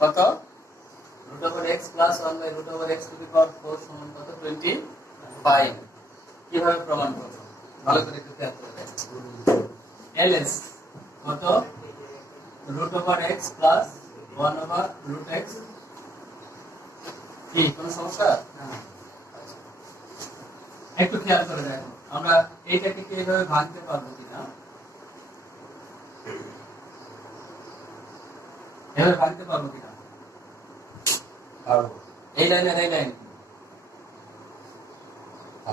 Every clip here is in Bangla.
কত root over x plus 1 by root over X to the power 4 সমান কত 25। কিভাবে প্রমাণ করব ভালো করে একটু খেয়াল করে দেখুন। ls কত root over x plus 1 over root x. কি কোনো সমস্যা? একটু খেয়াল করে দেখো আমরা এইটাকে কি এইভাবে ভাঙতে পারবো কিনা, এভাবে ভাঙতে পারবো কিনা? এই লাইনের এই লাইন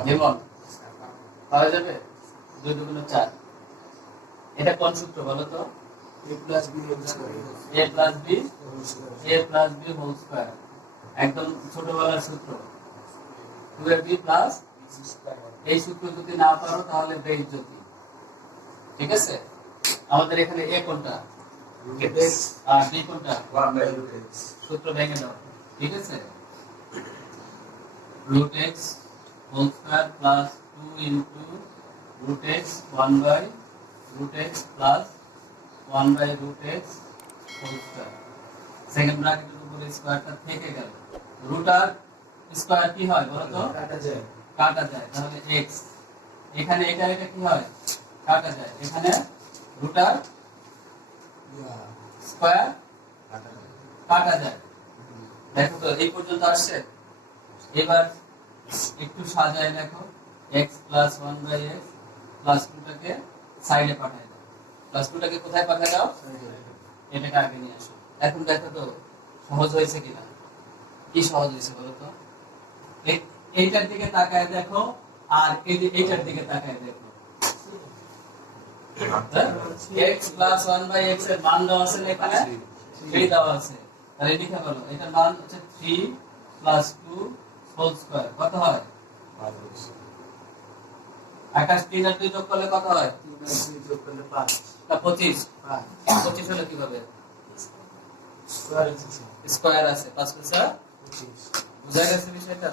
যেমন পাওয়া যাবে 2 দুগুণ 4। এটা কোন সূত্র বলো তো? a plus b whole square, একদম ছোটবেলার সূত্র 2ab প্লাস। এই সূত্র যদি না পারো তাহলে বেইজ্জতি। ঠিক আছে, আমাদের এখানে a কোনটা আর b কোনটা? সূত্র ভেঙে দাও। ঠিক আছে, root x whole square plus 2 into root x 1 by root x plus 1 by root x whole square। Second ব্র্যাকেটের উপরে স্কয়ারটা থেকে গেল। রুট আর স্কয়ার কি হয় বলো তো? কাটা যায়। তাহলে x এখানে এটা কি হয়? কাটা যায়। এখানে রুট আর স্কয়ার কাটা যায়। দেখো তো এই পর্যন্ত আসছে। এবার একটু সাজায় দেখো, x plus 1 by x plus 2 টাকে সাইডে পাঠিয়ে দাও। প্লাস 2 টাকে কোথায় পাঠিয়ে দাও? এটাকে আগে নিয়ে আসো। এখন দেখো তো সহজ হয়েছে কিনা? কি সহজ হয়েছে বলো তো? এইটার দিকে তাকায় দেখো আর এইটার দিকে তাকায় দেখো। x plus 1 by x এর মান দেওয়া আছে এখানে 3 দেওয়া আছে। তাহলে লিখে বলো এটার মান হচ্ছে 3 plus 2 হোল স্কয়ার। কত হয়? আকাশ 3 আর 2 যোগ করলে কত হয়? 3 যোগ করলে 5 না 25। 25 হলো কিভাবে? স্কয়ার আছে 5 + 4 25। বুঝা গেছে বিষয়টা?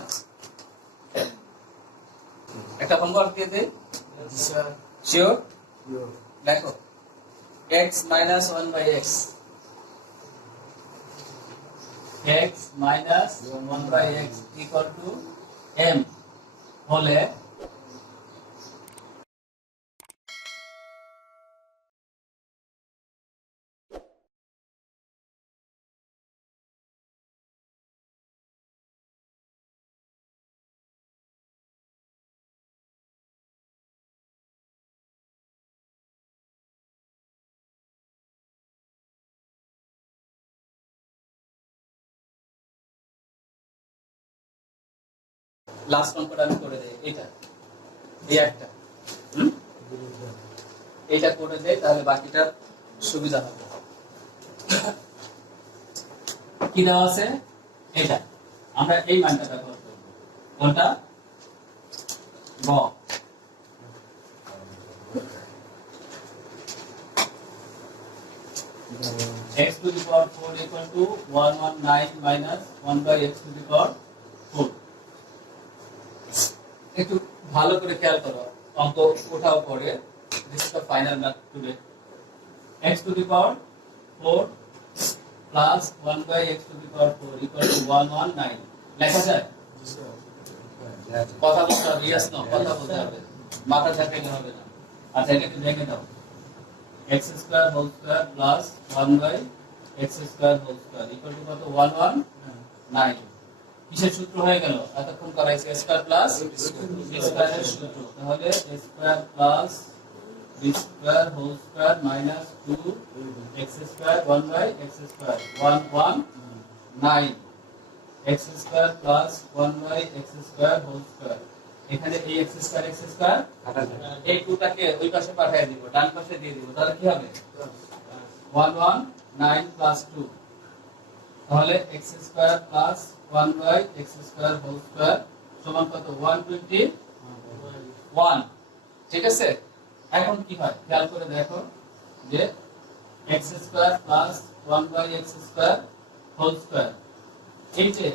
একটা হোমওয়ার্ক দিয়ে দেই স্যার। শিওর? দেখো x - 1 by x x minus 1 by x equal to m হলে লাস্ট অঙ্কটা আমি করে দেই। এটা এই একটা এইটা করে দেই, তাহলে বাকিটা সুবিধা হবে। কি দেওয়া আছে? এটা আমরা এই মানটা ব্যবহার করব। কোনটা? গ। x to the power 4 equal to 119 minus 1 by x to the power 4। একটু ভালো করে খেয়াল করো, অঙ্ক ওঠাও পরে। This is the final math today. x to the power 4 plus 1 by x to the power 4 equal to 119 লেখা যায়? কথা বলতে হবে, ইয়েস নো কথা বলতে হবে, মাথা ঝাঁকাইলে হবে না। আচ্ছা এটাকে ভেঙে দাও। x square whole square plus 1 by x square whole square equal to কত? 119। কিসের সূত্র হয়ে গেল? এতক্ষণ করাইছে স্কয়ার প্লাস স্কয়ারের সূত্র। তাহলে square plus b square whole square minus 2 x square 1 by x square 119 x square plus 1 by x square whole square. এখানে এই এক্স স্কয়ার কাটা যায়। এই 2 টাকে ওই পাশে পাঠিয়ে দিব, ডান পাশে দিয়ে দিব। তাহলে কি হবে? 119 প্লাস 2। তাহলে x square plus 1 by x square whole square সমান কত? 121। ঠিক আছে, এখন কি হয় খেয়াল করে দেখো যে x square plus 1 by x square whole square, এই যে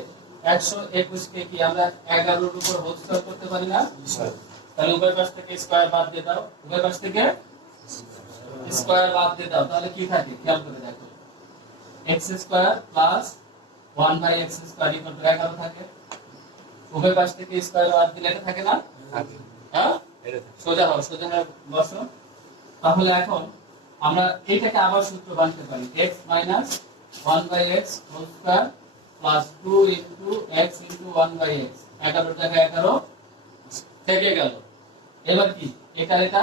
121 কে কি আমরা 11 এর উপর হোল স্কয়ার করতে পারি না? তাহলে উভয় পাশ থেকে স্কয়ার বাদ দিয়ে দাও, উভয় পাশ থেকে স্কয়ার বাদ দিয়ে দাও। তাহলে কি থাকে খেয়াল করে দেখো, x square plus 1/x square equal to 11 থাকে। উভয় পাশ থেকে স্কয়ার বাদ দিলে এটা থাকে না? থাকে। হ্যাঁ, সোজা হও, সোজা হয়ে বসো। তাহলে এখন আমরা এটাকে আবার সূত্র বানাতে পারি, x 1/x whole square plus 2 into x into 1/x। 11 জায়গায় 11 থেকে গেল। এবার কি এটা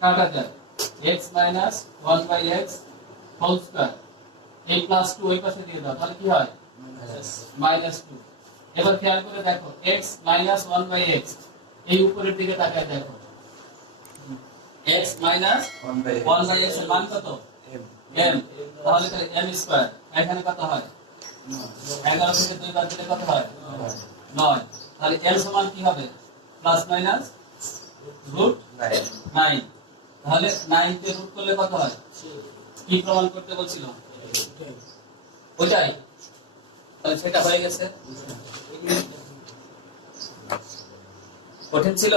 কাটা যায়, x 1/x হোল স্কয়ার, এই প্লাস 2 ওই পাশে দিয়ে দাও, তাহলে কি হয়? -2। এবার খেয়াল করে দেখো, x 1/x, এই উপরের দিকে তাকায় দেখো, x 1/x এর মান কত? m। তাহলে m স্কয়ার, এখানে কত হয়? 11 থেকে 2 বাদ দিলে কত হয়? 9। তাহলে m সমান কি হবে? Plus minus root 9। তাহলে 9 কে রুট করলে কত হয়? কি প্রমাণ করতে বলছিল? ওইটাই। তাহলে সেটা হয়ে গেছে। কঠিন ছিল?